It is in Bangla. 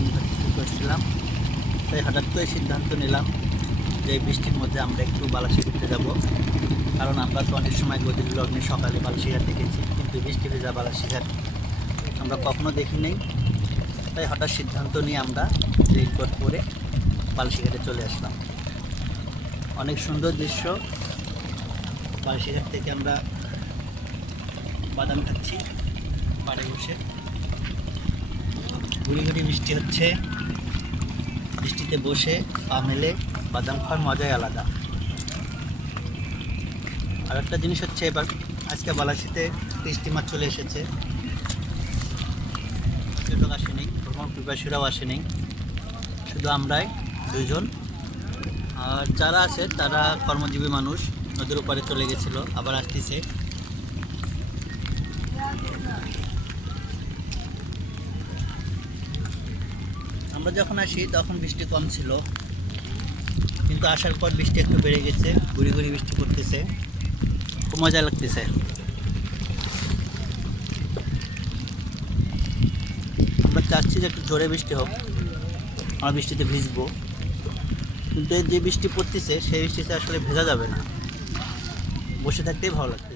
বোর্ডিং করছিলাম, তাই হঠাৎ করে সিদ্ধান্ত নিলাম যে এই বৃষ্টির মধ্যে আমরা একটু বালাসি ঘুরতে যাব। কারণ আমরা তো অনেক সময় গদির লগ্নে সকালে বালাসিঘাট দেখেছি, কিন্তু বৃষ্টি ভেজা বালাসিঘাট আমরা কখনো দেখি নেই। তাই হঠাৎ সিদ্ধান্ত নিয়ে আমরা রেইনকোট পরে বালাসিঘাটে চলে আসলাম। অনেক সুন্দর দৃশ্য। বালাসিঘাট থেকে আমরা বাদাম খাচ্ছি পাড়ে বসে, ঘুরি ঘুরি বৃষ্টি হচ্ছে। বৃষ্টিতে বসে পা মেলে বাদাম খাওয়ার মজাই আলাদা। আর একটা জিনিস হচ্ছে, এবার আজকে বালাসিতে স্টিমার চলে এসেছে, পর্যটক আসেনি, ভ্রমণ পিপাসীরাও আসেনি, শুধু আমরাই দুইজন। আর যারা আছে তারা কর্মজীবী মানুষ, নদীর উপরে চলে গেছিলো, আবার আসতেছে। আমরা যখন আসি তখন বৃষ্টি কম ছিল, কিন্তু আসার পর বৃষ্টি একটু বেড়ে গেছে, ঘুরি ঘুরি বৃষ্টি পড়তেছে, খুব মজা লাগতেছে। আমরা চাচ্ছি যে একটু জোরে বৃষ্টি হোক, আমরা বৃষ্টিতে ভিজবো, কিন্তু এই যে বৃষ্টি পড়তেছে সেই বৃষ্টিতে আসলে ভেজা যাবে না, বসে থাকতেই ভালো লাগবে।